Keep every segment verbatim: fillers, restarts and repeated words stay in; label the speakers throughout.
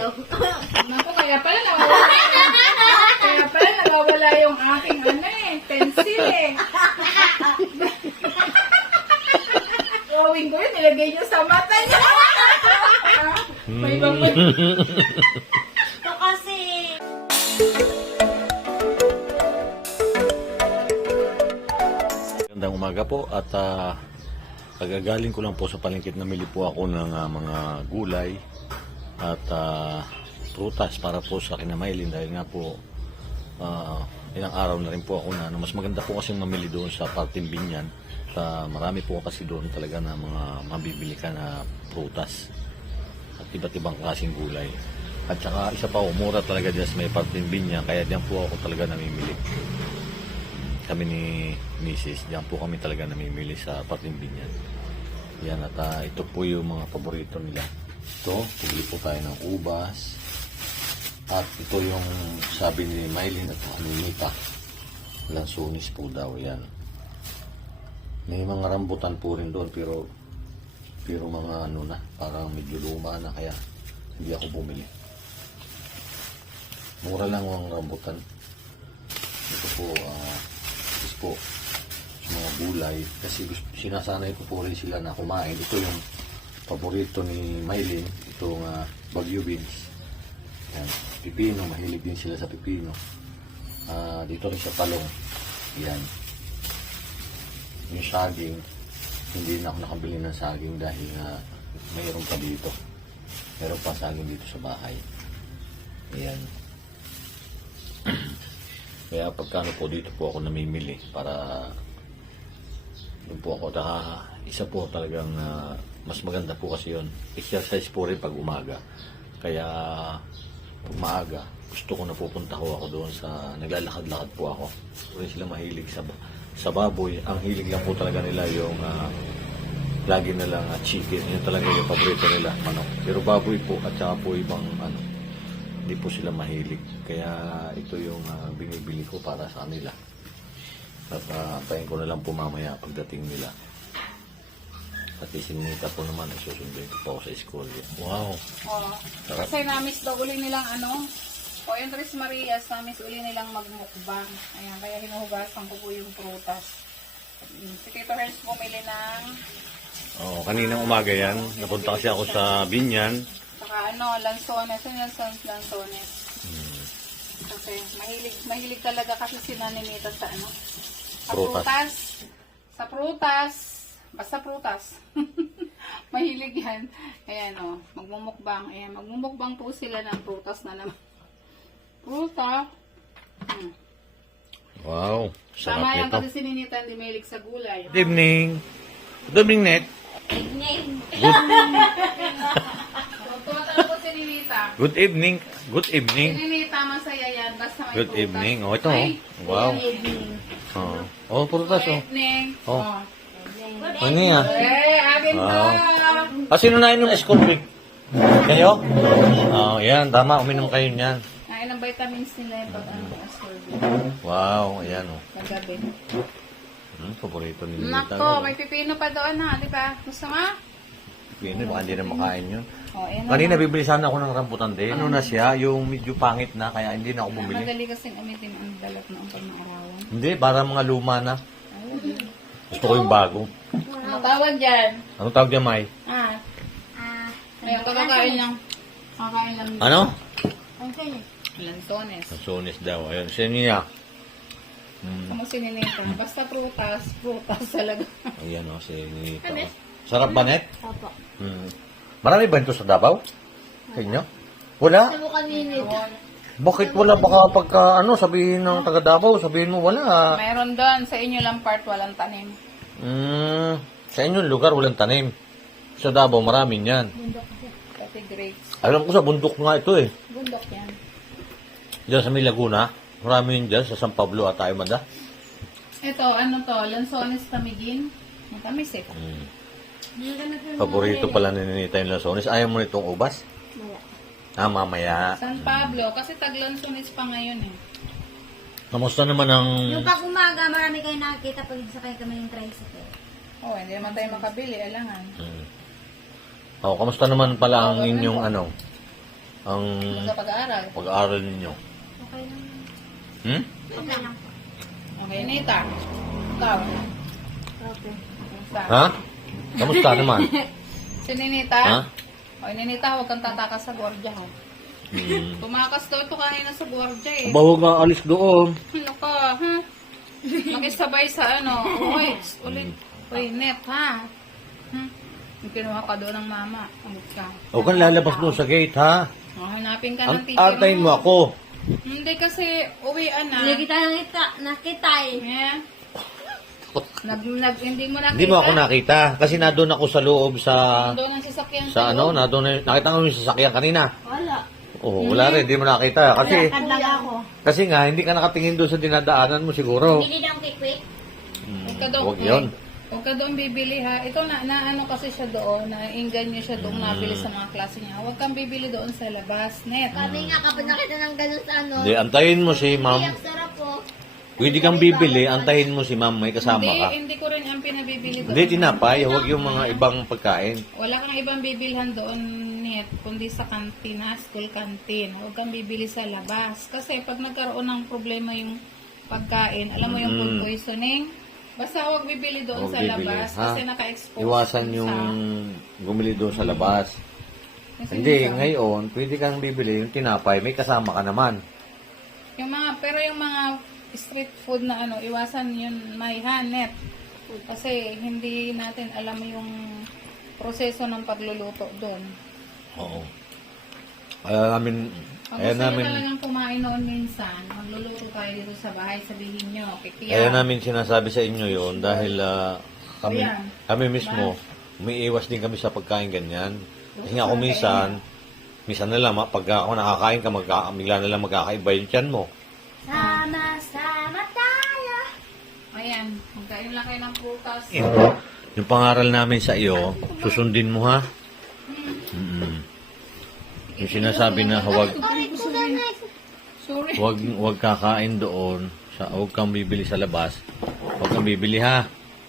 Speaker 1: kayo.
Speaker 2: Naku, kaya pala nawawala yung, kaya pala nawawala yung aking ano eh, pencil eh. Gawin ko yun, nilagay niyo sa mata niya. May ibang
Speaker 1: Ito kasi.
Speaker 3: Magandang umaga po at uh, pagagaling ko lang po sa palengke, namili po ako ng uh, mga gulay at uh, prutas para po sa kinamailin dahil nga po uh, ilang araw na rin po ako na ano, mas maganda po kasi mamili doon sa parting Binyan. Uh, marami po kasi doon talaga na mga mabibili ka na prutas at iba't ibang klaseng gulay. At saka isa pa, umura talaga dyan sa may parting Binyan, kaya diyan po ako talaga namimili. Kami ni Missus diyan po kami talaga namimili sa parting Binyan. Yan, at uh, ito po yung mga paborito nila. Ito, pili po tayo ng ubas. At ito yung sabi ni Mylene at Anita, lansonis po daw yan. May mga rambutan po rin doon pero pero mga ano na, parang medyo luma na kaya hindi ako bumili. Mura lang ang rambutan. Ito po, uh, ito po sa mga gulay kasi gusto, sinasanay ko po rin sila na kumain. Ito yung paborito ni Mylene, itong uh, Baguio beans. Yan, pipino, mahilig din sila sa pipino. Uh, dito rin sa talong. Yan. Yung saging, hindi na ako nakabili ng saging dahil uh, mayroon pa dito. Mayroon pa saging dito sa bahay. Ayan. Kaya pagkano po dito po ako namimili para yun po ako. Taka, isa po talagang uh, mas maganda po kasi yun. Exercise po rin pag umaga. Kaya pag maaga, gusto ko na pupunta ko ako doon sa naglalakad-lakad po ako. Rin sila mahilig sa sa baboy. Ang hilig lang po talaga nila yung uh, lagi na lang uh, chicken. Yun talaga yung paborito nila, manok. Pero baboy po at saka po ibang ano, hindi po sila mahilig. Kaya ito yung uh, binibili ko para sa kanila. At uh, antayin ko na lang po mamaya pagdating nila. At isinita po naman, isusunduin ko po ako sa school. Wow!
Speaker 2: Oh, kasi na-miss daw uli nilang ano, o yung Tres Marias, na-miss uli nilang magmukbang. Ayan, kaya hinuhugasan ko po yung prutas. Si Tito Herz bumili ng
Speaker 3: Oh, kaninang umaga yan. Napunta kasi ako sa Binyan.
Speaker 2: saka ano, lansones. Yung lansones, lansones.
Speaker 3: Hmm.
Speaker 2: Kasi mahilig, mahilig talaga kasi si Naninita sa ano, sa
Speaker 3: Prutas.
Speaker 2: prutas. Sa prutas. Basta prutas. Mahilig yan. Ayan o, magmumukbang. Ayan, magmumukbang po sila ng prutas na naman. Pruta. Hmm.
Speaker 3: Wow, sarap
Speaker 2: Tama yan
Speaker 3: nito.
Speaker 2: kasi si Ninita hindi mahilig sa gulay.
Speaker 3: Good evening. Good evening, Net.
Speaker 2: Tuwa talaga si Ninita.
Speaker 3: Good evening. Good
Speaker 2: Si
Speaker 3: evening.
Speaker 2: Ninita masaya yan. Basta may
Speaker 3: Good
Speaker 2: prutas.
Speaker 3: evening. Oh, ito.
Speaker 2: Ay,
Speaker 3: Oh. Wow. Oh, oh prutas
Speaker 2: good
Speaker 3: oh.
Speaker 2: evening.
Speaker 3: Oh.
Speaker 2: Oh.
Speaker 3: Ano yan?
Speaker 2: Eh, akin to.
Speaker 3: Wow. Ah, sino na inom school week? Kayo? Oh, yan. Tama. Uminom kayo niyan.
Speaker 2: Kain ng vitamins nila yung pag ano, ascorbic.
Speaker 3: Wow. Ayan oh.
Speaker 2: Kagabi.
Speaker 3: Hmm, paborito ni Lita.
Speaker 2: Nako, may pipino pa doon ha, di ba? Gusto mo?
Speaker 3: Pino, baka hindi na makain yun.
Speaker 2: Oh, ayan
Speaker 3: Kanina bibili sana ako ng rambutan din. Ano na siya? Yung medyo pangit na, kaya hindi na ako bumili.
Speaker 2: Madali kasing amitin ang dalat na ang pag-naarawan.
Speaker 3: Hindi, para mga luma na.
Speaker 2: Ayun.
Speaker 3: Gusto ko yung bago.
Speaker 2: Ano tawag dyan?
Speaker 3: Ano tawag niya, Mai?
Speaker 2: Ah. Ayun, kakakain lang. Kakakain lang.
Speaker 3: Ano?
Speaker 2: Lansones.
Speaker 3: Lansones daw. Ayun, siya niya. Hmm.
Speaker 2: Kamu sininito. Basta prutas, prutas talaga.
Speaker 3: Ayan o, si Nita. oh. Sarap ba, Net?
Speaker 1: Opo.
Speaker 3: Hmm. Marami ba ito sa Davao? Sa inyo? Wala?
Speaker 1: Subukan ni Nita.
Speaker 3: Bakit wala? Baka pagka, ano, sabihin ng taga Davao, sabihin mo, wala.
Speaker 2: Meron doon. Sa inyo lang part, walang tanim.
Speaker 3: Hmm. Sa inyong lugar, walang tanim. Sa Davao, maraming yan.
Speaker 1: Bundok kasi.
Speaker 2: Pati grapes.
Speaker 3: Alam ko sa bundok nga ito eh.
Speaker 2: Bundok yan.
Speaker 3: Diyan sa may Laguna, marami yun dyan, sa San Pablo at Aymada.
Speaker 2: Ito, ano to? Lansones tamigin. Matamis eh.
Speaker 3: Hmm.
Speaker 1: Hindi ka na
Speaker 3: Paborito pala ni Ninita yung lansones. Ayaw mo nitong ubas?
Speaker 1: Wala.
Speaker 3: Ah, mamaya.
Speaker 2: San Pablo. Kasi tag-lansones pa ngayon eh.
Speaker 3: Kamusta naman ang...
Speaker 1: Yung pag umaga, marami kayo nakakita pag sakay kami ng tricycle.
Speaker 2: Oh, hindi naman tayo makabili. Alangan.
Speaker 3: Hmm. Oh, kamusta naman pala ang inyong ano? ang
Speaker 2: Sa pag-aaral.
Speaker 3: pag-aaral ninyo?
Speaker 1: Okay lang.
Speaker 3: Hmm?
Speaker 1: Okay lang po.
Speaker 2: Okay, Nita. Ikaw.
Speaker 1: Okay.
Speaker 2: Kamusta?
Speaker 3: Ha? Kamusta naman?
Speaker 2: Si Ninita?
Speaker 3: Ha?
Speaker 2: O, Ninita, huwag kang tatakas sa gwardiya, ha?
Speaker 3: Hmm.
Speaker 2: Tumakas daw ito kanina sa gwardiya, eh.
Speaker 3: Aba, huwag nga alis doon.
Speaker 2: Ano ka, ha? Makisabay sa ano. Uy, ulit. Uy, net, ha? Hmm? Yung kinuha ka doon ng mama. Ulit ka.
Speaker 3: Huwag kang lalabas doon sa gate, ha?
Speaker 2: O, hanapin ka
Speaker 3: Ang
Speaker 2: ng teacher
Speaker 3: antayin mo ako.
Speaker 2: Hindi kasi uwian na.
Speaker 1: Hindi kita nakita, nakita eh.
Speaker 2: Yeah. Nag, nag, hindi mo nakita.
Speaker 3: Hindi mo ako nakita. Kasi nandun ako sa loob sa...
Speaker 2: Doon ang sasakyan
Speaker 3: Sa ano, nandun na... Nakita ko yung sasakyan kanina.
Speaker 1: Wala.
Speaker 3: Oo, wala rin. Hindi mo nakita. Kasi...
Speaker 1: Lakad lang ako.
Speaker 3: Kasi nga, hindi ka nakatingin doon sa dinadaanan mo siguro.
Speaker 1: Bili lang quick-quick.
Speaker 3: Hmm,
Speaker 2: Huwag ka doon.
Speaker 3: Huwag yun.
Speaker 2: Huwag ka doon bibili ha. Ito na, na ano kasi siya doon, nainggan niya siya doon
Speaker 3: Mm.
Speaker 2: nabili sa mga klase niya. Huwag kang bibili doon sa labas, net.
Speaker 1: Sabi nga kapag nakita ng ganun sa ano.
Speaker 3: Hindi, antayin mo si
Speaker 1: Ay,
Speaker 3: ma'am.
Speaker 1: ang sarap po.
Speaker 3: Pwede kang bibili, antayin mo si ma'am. May kasama
Speaker 2: hindi,
Speaker 3: ka.
Speaker 2: hindi ko rin ang pinabibili doon.
Speaker 3: Hindi, tinapay. Huwag yung mga ibang pagkain.
Speaker 2: Wala kang ibang bibilhan doon, net, kundi sa kantina, school canteen. Huwag kang bibili sa labas. Kasi pag nagkaroon ng problema yung pagkain, alam mo yung
Speaker 3: Mm.
Speaker 2: food poisoning, basta huwag bibili doon
Speaker 3: Huwag
Speaker 2: sa
Speaker 3: bibili,
Speaker 2: labas
Speaker 3: ha?
Speaker 2: kasi naka-expose
Speaker 3: Iwasan
Speaker 2: dun
Speaker 3: yung
Speaker 2: sa...
Speaker 3: bumili doon sa labas.
Speaker 2: Kasi
Speaker 3: Hindi,
Speaker 2: minsan-
Speaker 3: ngayon, pwede kang bibili yung tinapay. May kasama ka naman.
Speaker 2: Yung mga, pero yung mga street food na ano, iwasan yun may hanet. Kasi hindi natin alam yung proseso ng pagluluto doon.
Speaker 3: Oo. Kaya namin,
Speaker 2: Pag
Speaker 3: kaya
Speaker 2: gusto nyo
Speaker 3: namin,
Speaker 2: talagang kumain noon minsan, magluluto tayo dito sa bahay, sabihin nyo, kikiya.
Speaker 3: kaya namin sinasabi sa inyo yon dahil ah, kami,
Speaker 2: Ayan.
Speaker 3: kami mismo, umiiwas din kami sa pagkain ganyan. Kasi nga kung minsan, minsan na lang, ma- pag ako nakakain ka, magka, bigla na lang magkakaiba yung tiyan mo.
Speaker 1: Sama-sama tayo.
Speaker 2: Ayan, magkain lang kayo ng prutas.
Speaker 3: Yung pangaral namin sa iyo, susundin mo ha. Mm-mm. Yung sinasabi na huwag,
Speaker 1: Sorry, sorry.
Speaker 2: Sorry.
Speaker 3: huwag, huwag kakain doon, sa, huwag kang bibili sa labas. Huwag kang bibili ha.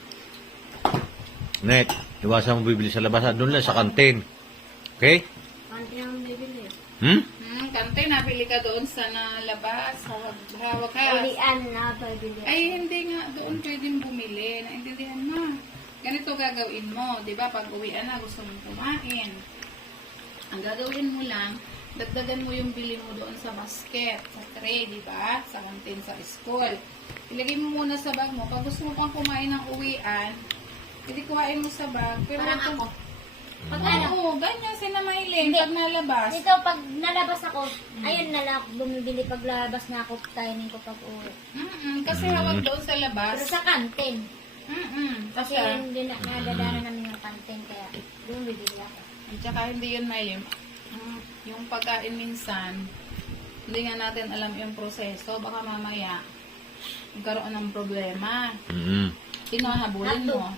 Speaker 3: Net, iwasan mo bibili sa labas ha. Doon lang sa kantin. Okay?
Speaker 1: Kanti ang bibili.
Speaker 3: Hmm?
Speaker 2: Hmm, kante, nabili ka doon sa nalabas. Hawag, hawag ka.
Speaker 1: Ulian na bibili.
Speaker 2: Ay, hindi nga doon pwedeng bumili. Naintindihan mo. Ganito gagawin mo. Di ba pag uwian na, gusto mong kumain. Ang gagawin mo lang, dagdagan mo yung bili mo doon sa basket, sa tray, di ba? Sa kantin, sa school. Ilagay mo muna sa bag mo. Pag gusto mo pang kumain ng uwian, hindi kuhain mo sa bag. Pero
Speaker 1: Parang
Speaker 2: ito-
Speaker 1: ako. Pag
Speaker 2: Oo,
Speaker 1: ano,
Speaker 2: ganyan si na Maylin.
Speaker 1: Hindi.
Speaker 2: Pag nalabas.
Speaker 1: dito pag nalabas ako, ayun na lang, bumibili pag lalabas na ako, kainin ko pag uwi.
Speaker 2: Mm-mm, kasi hawag doon sa labas.
Speaker 1: Pero sa kantin.
Speaker 2: Mm-mm,
Speaker 1: Kasi
Speaker 2: kasi,
Speaker 1: hindi na nadadaanan namin yung kantin, kaya bumibili ako.
Speaker 2: at saka hindi yun Maylin. Mm, yung pagkain minsan, hindi nga natin alam yung proseso. Baka mamaya, magkaroon ng problema.
Speaker 3: Mm-hmm.
Speaker 2: Sino ang habulin mo?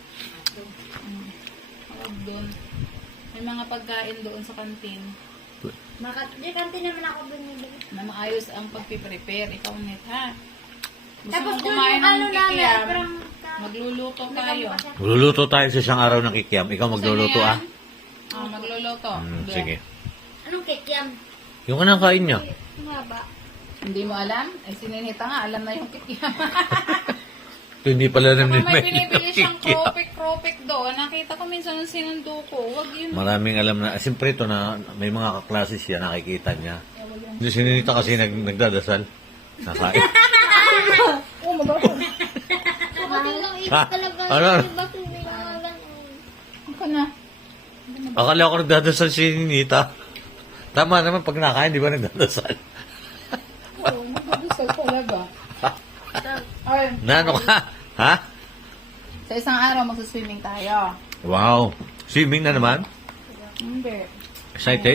Speaker 2: Mm. Hawag doon. May mga pagkain doon sa kantin
Speaker 1: Maka, di kantin naman ako bumibili.
Speaker 2: na maayos ang pagpiprepare. Ikaw net ha. Gusto
Speaker 1: Tapos
Speaker 2: mong
Speaker 1: doon
Speaker 2: kumain
Speaker 1: yung
Speaker 2: ng
Speaker 1: ano namin,
Speaker 2: kikiam,
Speaker 1: parang
Speaker 2: magluluto tayo.
Speaker 3: Magluluto tayo sa isang araw ng kikiam. Ikaw magluluto
Speaker 2: Gusto niyo
Speaker 3: ah.
Speaker 2: yan? Ah, magluluto.
Speaker 3: Mm,
Speaker 2: Hindi.
Speaker 3: sige.
Speaker 1: Anong kikiam?
Speaker 3: Yung kanang kain niya.
Speaker 1: Tumaba.
Speaker 2: Hindi mo alam? Eh, sininita nga, alam na yung kikiam.
Speaker 3: Ito hindi pala
Speaker 2: Baka
Speaker 3: namin
Speaker 2: may binibili siyang kropik-kropik doon. Nakita ko minsan nung sinundo ko. Huwag yun.
Speaker 3: Maraming alam na. Siyempre ito na may mga kaklase siya, nakikita niya. Hindi sininita kasi nag, nagdadasal. Nakain.
Speaker 2: Oh, mabaho.
Speaker 1: Bakit lang ito
Speaker 3: Ha?
Speaker 1: talaga?
Speaker 3: Ano?
Speaker 1: Bakit may mga ganun?
Speaker 2: Ako na.
Speaker 3: Akala ko nagdadasal si Ninita. Tama naman pag nakain, di ba nagdadasal?
Speaker 2: Oo, magdadasal talaga. Ay,
Speaker 3: Nano ka? Ha?
Speaker 2: sa isang araw magsaswimming tayo.
Speaker 3: Wow. Swimming na naman?
Speaker 2: Hindi.
Speaker 3: Excited?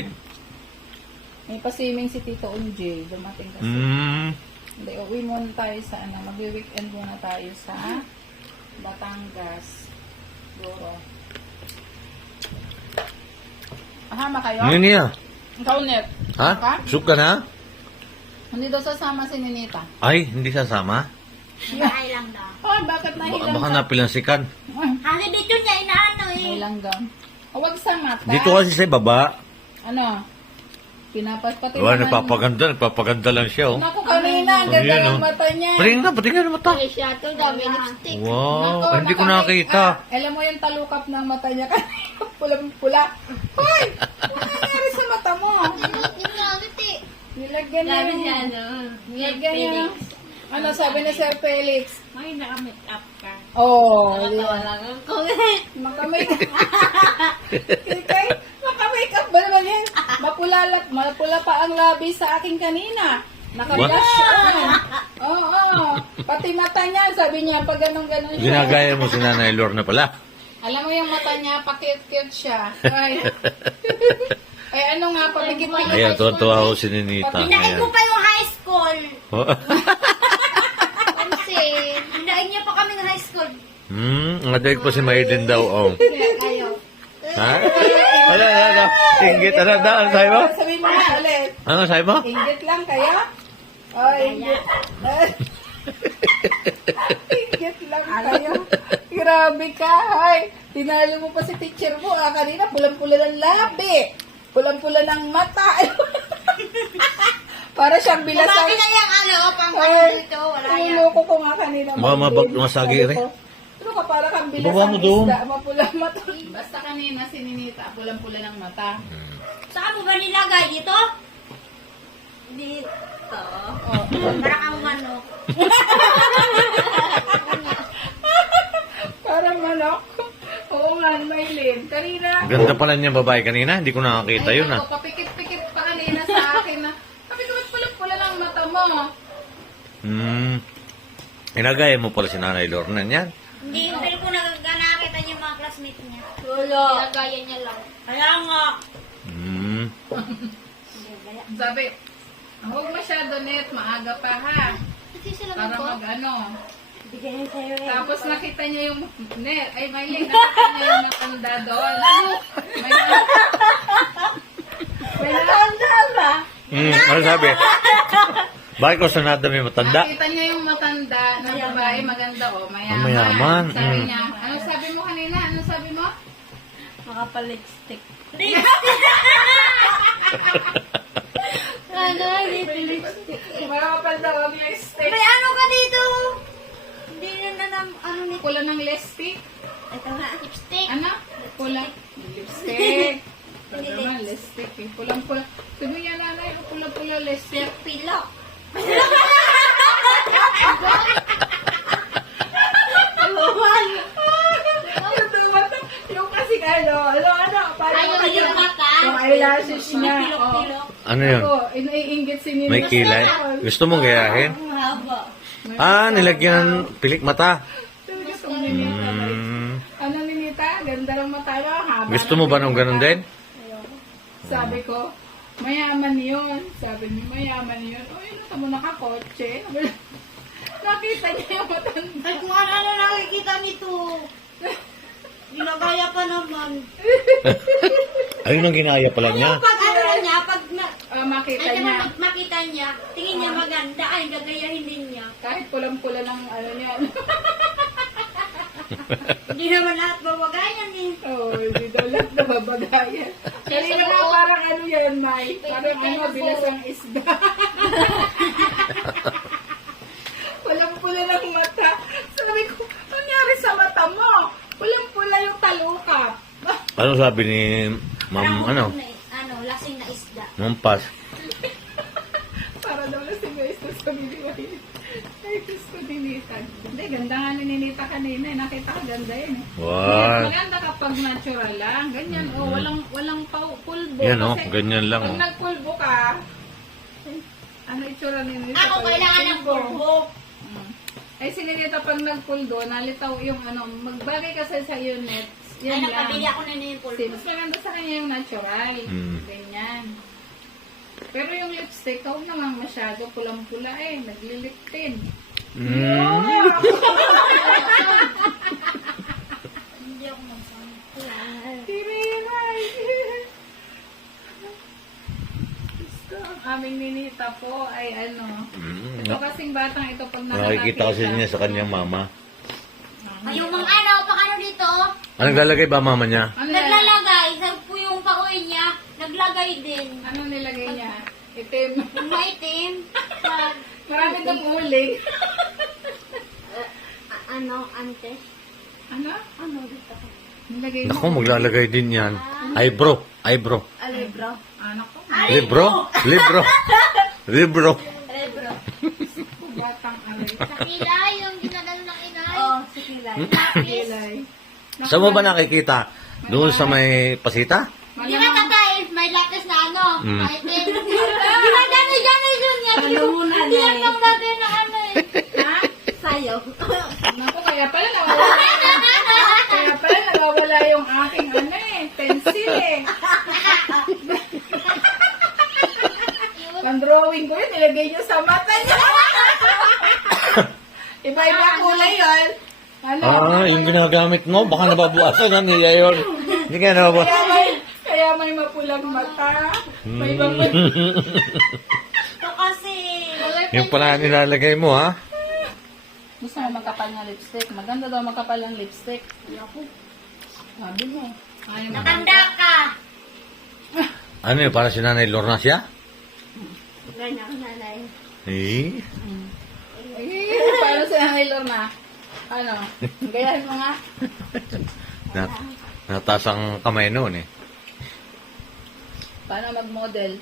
Speaker 2: May pa-swimming si Tito Unjay. Dumating kasi.
Speaker 3: Mm.
Speaker 2: Hindi, uwi muna tayo sa ano. Mag-weekend muna tayo sa Batangas. Siguro. Ahama kayo?
Speaker 3: Ano niya?
Speaker 2: Ikaw, Net.
Speaker 3: Ha?
Speaker 2: Ka?
Speaker 3: Busog ka na?
Speaker 2: Hindi daw sasama si Ninita.
Speaker 3: Ay, hindi sasama?
Speaker 1: Bahay lang daw.
Speaker 2: Oh, bakit
Speaker 3: Baka,
Speaker 2: nahilang
Speaker 3: baka
Speaker 2: ka?
Speaker 3: napilansikan.
Speaker 1: Kasi dito niya inaano eh.
Speaker 2: Nahilang ka. O, wag sa mata.
Speaker 3: Dito kasi sa baba.
Speaker 2: Ano? Pinapapati
Speaker 3: Wala, nagpapaganda, nagpapaganda lang siya, oh.
Speaker 2: Naku, kanina, ang ganda
Speaker 3: Ayan,
Speaker 2: ng
Speaker 3: oh.
Speaker 2: mata niya.
Speaker 3: Patingin nga, patingin ang mata.
Speaker 1: Ay, siya ito, dami lipstick.
Speaker 3: Wow,
Speaker 2: Naku,
Speaker 3: hindi ko
Speaker 2: nakamay-
Speaker 3: nakita.
Speaker 2: Ah, alam mo yung talukap ng mata niya kanina, pulang-pula. Hoy! Ano nangyari sa mata mo?
Speaker 1: Yung gamit eh.
Speaker 2: Nilagyan niya.
Speaker 1: Sabi
Speaker 2: yung-
Speaker 1: niya, ano,
Speaker 2: Nilagyan niya. Ano sabi ni Sir Felix?
Speaker 1: Ay, naka-make up ka.
Speaker 2: Oh, di ba?
Speaker 1: Nakatawa lang ako.
Speaker 2: Makamake up. Kay, makamake up ba naman yan? Mapula, la- mapula pa ang labi sa akin kanina. Naka-blush on. Oo, oo. Pati mata niya, sabi niya, pag ganun-ganun siya.
Speaker 3: Ginagaya mo si Nanay Lorna pala.
Speaker 2: Alam mo yung mata niya, pa-cute-cute siya. Ay, ay ano nga, pabigit pa
Speaker 3: Ayan, tuwa-tuwa ako si Ninita.
Speaker 1: Hinain
Speaker 3: Ayan.
Speaker 1: ko pa yung high school.
Speaker 3: Oh.
Speaker 1: Kasi, hinain niya pa kami ng high school.
Speaker 3: Hmm, ang adaig pa si Maylin daw, oh.
Speaker 2: Ayaw.
Speaker 3: Ha? Ano, ano, ano? Inggit, ano, ano, ano, sabi mo?
Speaker 2: Sabi mo nga ulit.
Speaker 3: Ano, sabi mo?
Speaker 2: Inggit lang kaya? Oh, inggit. Inggit lang kayo. Grabe ka, hay. Tinalo mo pa si teacher mo, ah. Kanina, pulang-pula ng labi. Pulang-pula ng mata. Para siyang bilas
Speaker 1: Bakit na yung ano, pang ano
Speaker 2: Ay,
Speaker 1: dito, wala yan.
Speaker 2: Uloko ko nga kanina.
Speaker 3: Mga mabag-
Speaker 2: Maylin.
Speaker 3: masagi
Speaker 2: Sabi
Speaker 3: rin.
Speaker 2: ko, Ano ka, para kang bilas
Speaker 3: Baba
Speaker 2: ang
Speaker 3: mo doon.
Speaker 2: isda. Mapula mata. Basta kanina, si Ninita, pulang-pula ng mata.
Speaker 1: Saan mo ba nilagay? Dito? Dito.
Speaker 2: Oh.
Speaker 1: Para kang manok.
Speaker 2: Parang manok. Oo nga, Maylin. Kanina,
Speaker 3: Ganda pala niya babae kanina, hindi ko nakakita yun, ah.
Speaker 2: ako, papikit-pikit pa kanina sa akin na, sabi ko, ba't pula-pula ng mata mo?
Speaker 3: Hmm. Inagaya mo pala si Nanay Lorna niyan.
Speaker 1: Hindi, pero kung nagkakita niya yung mga classmates niya. Wala. Nilagaya niya lang. Kaya nga.
Speaker 3: Hmm.
Speaker 2: Sabi, huwag masyado net, maaga pa ha.
Speaker 1: Kasi sila
Speaker 2: Para
Speaker 1: ko.
Speaker 2: mag ano.
Speaker 1: Bigyan niya sa'yo eh.
Speaker 2: Tapos nakita niya yung net. Ay, Maylin, nakita niya yung matanda doon. May May matanda ba?
Speaker 3: Hmm, ano sabi? Bakit ko sanada may matanda?
Speaker 2: Nakita niya yung matanda na babae, maganda o, mayaman.
Speaker 3: Ah, mayaman,
Speaker 2: Sabi
Speaker 3: mm.
Speaker 2: niya, ano sabi mo kanina? Ano sabi mo?
Speaker 1: Makapal-lipstick. Ano, lipstick.
Speaker 2: Makakapal daw ang lipstick.
Speaker 1: May ano ka dito? Hindi na na nam, ano nito.
Speaker 2: Pula ng lipstick.
Speaker 1: Ito nga, lipstick.
Speaker 2: Ano? Pula. Lipstick. Sabi naman, lipstick. Eh. Pulang-pula. Sabi niya nanay, oh, pula-pula lipstick.
Speaker 1: Pilok.
Speaker 2: Yung kasi ano, ano, ano, parang
Speaker 1: Ayaw yung mata.
Speaker 2: yung eyelashes niya. Oh.
Speaker 1: Pilok-pilok.
Speaker 3: Ano yun?
Speaker 2: Ako, iniinggit si Nina.
Speaker 3: May kilay? Gusto mong gayahin?
Speaker 1: Ang haba.
Speaker 3: Ah, nilagyan ng pilik mata.
Speaker 2: Talaga itong Ninita.
Speaker 3: Hmm.
Speaker 2: Ano, Ninita? Ganda ng mata mo. Haba
Speaker 3: Gusto
Speaker 2: ng
Speaker 3: mo ba nung
Speaker 2: mata.
Speaker 3: ganun din?
Speaker 2: Sabi ko, mayaman yun. Sabi niya, mayaman yun. O, yun mo nakakotse. Nakita niya yung matanda.
Speaker 1: Ay, kung ano-ano nakikita nito. Ginagaya pa naman.
Speaker 3: Ayun ang ginaya pala niya.
Speaker 1: Pag ano na niya, pag ma-
Speaker 2: Ah, makita
Speaker 1: ay,
Speaker 2: niya.
Speaker 1: naman makita niya, tingin niya maganda, ay gagayahin din niya.
Speaker 2: Kahit pulang-pula ng ano niya.
Speaker 1: Hindi naman lahat babagayan eh.
Speaker 2: Oo, oh, hindi daw lahat nababagayan. Kanina nga parang ano yan, Mai. Parang ano, bilas ang isda. Pulang-pula ng mata. Sabi ko, ano nangyari sa mata mo? Pulang-pula yung talukap.
Speaker 3: Ano sabi ni
Speaker 1: Parang
Speaker 3: Ma'am, ano?
Speaker 1: na, ano, lasing na isda.
Speaker 3: Ma'am Paz.
Speaker 2: Para daw na si Gusto sa Ninitan. Ay, gusto Ninitan. Hindi, ganda nga ni Ninita kanina. eh. Nakita ko ganda yun. eh.
Speaker 3: Wow.
Speaker 2: Maganda kapag natural lang. Ganyan, oh, walang walang pau- pulbo.
Speaker 3: Yan, oh,
Speaker 2: Kasi
Speaker 3: ganyan lang,
Speaker 2: Pag
Speaker 3: oh.
Speaker 2: nagpulbo ka, ano itsura ni Ninita?
Speaker 1: Ako,
Speaker 2: pag
Speaker 1: kailangan ng
Speaker 2: nagpulbo?
Speaker 1: pulbo.
Speaker 2: Mm. Ay, si Ninita pag nagpuldo, nalitaw yung ano, magbagay kasi sa unit.
Speaker 1: Ay,
Speaker 2: Yan lang.
Speaker 1: nakabili ako na na yung
Speaker 2: Kasi
Speaker 1: pulbo.
Speaker 2: mas maganda sa kanya yung natural.
Speaker 3: Mm.
Speaker 2: Ganyan. Pero yung lipstick, huwag naman masyado pulang-pula eh. Nagliliptin.
Speaker 3: Hmm.
Speaker 1: Hindi ako magsampo.
Speaker 2: Tiriray! Gusto, ang aming ninita po ay ano.
Speaker 3: Hmm.
Speaker 2: Ito kasing batang ito pag
Speaker 3: Nakikita kasi niya sa kanyang mama.
Speaker 1: Ay, yung mga ano, pang ano dito, oh.
Speaker 3: Anong lalagay ba mama niya?
Speaker 2: Ano yan?
Speaker 1: Naglalagay, sa po yung pauwi niya, naglagay kulay din.
Speaker 2: Ano nilagay niya? Itim.
Speaker 1: Yung maitim. Pag,
Speaker 2: Marami itong uling.
Speaker 1: a- ano, ante?
Speaker 2: Ano?
Speaker 1: Ano dito?
Speaker 2: Nilagay
Speaker 3: Naku, maglalagay din yan. Eyebrow. Eyebrow.
Speaker 1: Alebro.
Speaker 2: Anak ko.
Speaker 3: Libro. Libro. Libro.
Speaker 1: Alebro.
Speaker 2: Batang aray.
Speaker 1: Sa kilay, yung ginagano ng inay. Oo, oh, sa kilay.
Speaker 2: Kilay.
Speaker 3: Saan mo ba nakikita? Doon sa may pasita?
Speaker 1: Di ba tatay, may lapis na ano?
Speaker 3: Mm.
Speaker 1: Maitim. Di ba dami dami yun yan?
Speaker 2: Ano muna na
Speaker 1: Hindi yan
Speaker 2: eh.
Speaker 1: pang dati na ano eh.
Speaker 2: Ha?
Speaker 1: Sayaw.
Speaker 2: Naku, kaya pala nawawala. Kaya pala nawawala yung aking ano eh. Pencil eh. Ang drawing ko yun, nilagay niyo sa mata niya. Iba-iba kulay yun. Ano?
Speaker 3: Ah, yung ginagamit mo, baka nababuasan na niya yun. Hindi kaya
Speaker 2: Kaya
Speaker 3: nababuasan.
Speaker 2: may, kaya may mapulang mata. May mapul...
Speaker 1: Ito kasi.
Speaker 3: Yung pala nilalagay mo, ha?
Speaker 2: Gusto mo magkapal ng lipstick. Maganda daw magkapal ng lipstick. Ako. Sabi mo. Ayaw mo.
Speaker 1: Matanda ka.
Speaker 3: Ano yun, para si Nanay Lorna siya?
Speaker 1: Ganyan, nanay.
Speaker 3: Eh?
Speaker 2: Eh, paano si Nanay Lorna? Ano? Gayahin mo nga.
Speaker 3: Nat natas ang kamay noon, eh.
Speaker 2: Paano mag-model?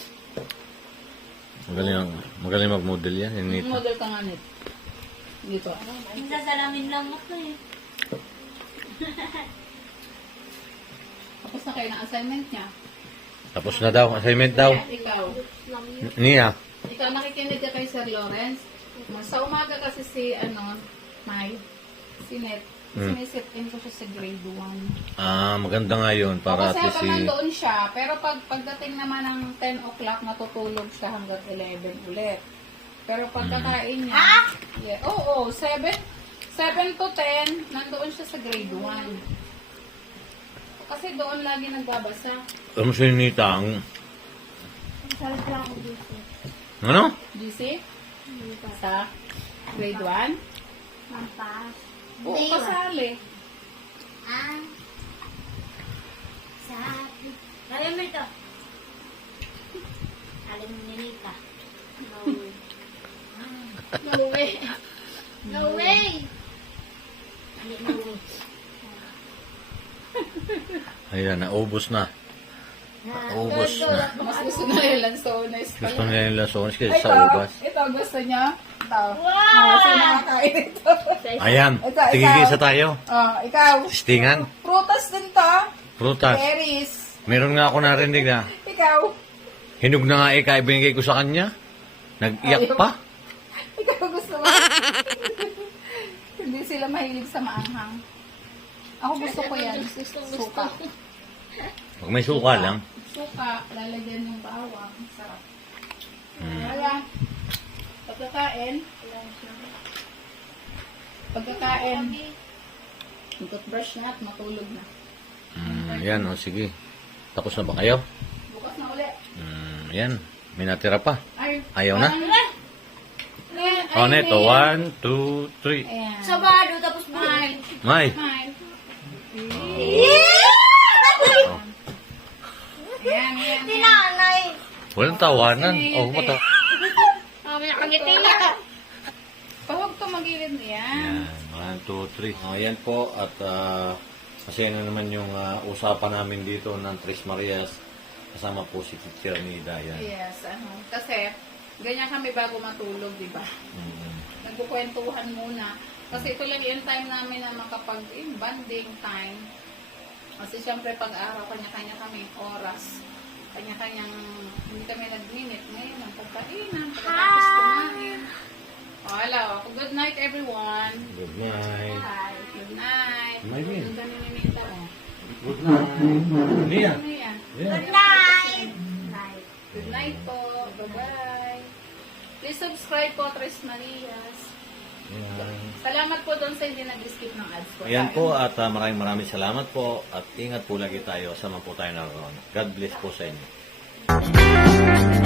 Speaker 3: Magaling, magaling mag-model yan. Yan nito.
Speaker 2: Model ka nga nito. Dito.
Speaker 1: Minsan salamin lang ako eh.
Speaker 2: Tapos na kayo ng assignment niya.
Speaker 3: Tapos na daw, assignment daw.
Speaker 2: Ikaw.
Speaker 3: Niya.
Speaker 2: Ikaw nakikinig ka kay Sir Lawrence. Sa umaga kasi si, ano, May, si Net.
Speaker 3: Hmm.
Speaker 2: Sinisit in ko siya sa grade one.
Speaker 3: Ah, maganda nga yun. Para at
Speaker 2: Kasi
Speaker 3: least
Speaker 2: habang
Speaker 3: si...
Speaker 2: nandoon siya, pero pag pagdating naman ng ten o'clock, natutulog siya hanggang eleven ulit. Pero pagkakain niya, yeah, oo, oh, seven, seven to ten, nandoon siya sa grade one. Kasi doon lagi nagbabasa.
Speaker 3: Alam mo si Nita, ang...
Speaker 1: Sarap lang ako dito.
Speaker 3: Ano?
Speaker 2: G C? Sa grade one?
Speaker 1: Mampas.
Speaker 2: Oo, kasali.
Speaker 1: Ah. Sabi. Kaya mo ito. Alam mo nilita. No. No way. No way. Hindi, no way.
Speaker 3: Ayan, naubos na. Naubos na.
Speaker 2: Mas gusto na yung lansones.
Speaker 3: Gusto niya yung lasones kasi
Speaker 2: Ay,
Speaker 3: sa
Speaker 2: ito,
Speaker 3: ubas.
Speaker 2: ito, gusto niya. Ito.
Speaker 1: Wow!
Speaker 2: Oh, sino nakakain ito?
Speaker 3: Ayan,
Speaker 2: Ito,
Speaker 3: tigigisa
Speaker 2: ikaw.
Speaker 3: tayo.
Speaker 2: Oh, ikaw.
Speaker 3: Stingan,
Speaker 2: Prutas din to.
Speaker 3: prutas.
Speaker 2: Berries.
Speaker 3: Meron nga ako narinig na
Speaker 2: Ikaw.
Speaker 3: hinog na nga ika, ibinigay ko sa kanya. Nag-iyak pa.
Speaker 2: Ikaw gusto mo. Hindi sila mahilig sa maanghang. Ako gusto ko yan. Suka.
Speaker 3: Pag may suka lang.
Speaker 2: Suka, lalagyan ng bawang. Sarap.
Speaker 3: Hmm.
Speaker 2: Kaya, pagkakain, pagkakain, toothbrush na at matulog na.
Speaker 3: Mm, yan, o sige. Tapos na ba kayo?
Speaker 2: Bukas na uli.
Speaker 3: Mm, yan, may natira pa.
Speaker 2: Ay,
Speaker 3: Ayaw na?
Speaker 2: Ay,
Speaker 3: O, neto, one, two, three.
Speaker 2: Ayan.
Speaker 1: Sabado, tapos buhay.
Speaker 3: May.
Speaker 2: Hi. Ayan, ayan,
Speaker 1: Si
Speaker 2: ayan.
Speaker 1: nanay.
Speaker 3: Walang tawanan. O, mata.
Speaker 1: Mamaya kangiti na ka.
Speaker 2: Pahog to magilid na yan.
Speaker 3: Yan, one, two, three. O, yan po, at uh, kasi na naman yung ah, usapan namin dito ng Tres Marias. Kasama po si Teacher Nida. Yan.
Speaker 2: Yes, ano. Kasi, ganyan kami bago matulog, di ba?
Speaker 3: Mm.
Speaker 2: Nagkukwentuhan muna. Kasi ito lang yung time namin na makapag yung bonding time. Kasi siyempre pag-araw, kanya-kanya kami oras. Kanya-kanyang, hindi kami nag-minute. Ngayon, ang pagkainan, pagkatapos kumain. O, hello. Good night, everyone.
Speaker 3: Good night.
Speaker 2: Hi. Good night.
Speaker 3: May min.
Speaker 2: Good night, Ninita.
Speaker 3: Good night. Nia.
Speaker 2: Ano yan?
Speaker 3: Yan.
Speaker 1: Good night. Night.
Speaker 2: Good night po. Bye-bye. Please subscribe po, Tres Marias.
Speaker 3: Yan.
Speaker 2: Salamat po doon sa hindi nag-skip ng ads po.
Speaker 3: Ayan po at ah, maraming maraming salamat po at ingat po lagi tayo. Sama po tayo naroon. God bless po sa inyo.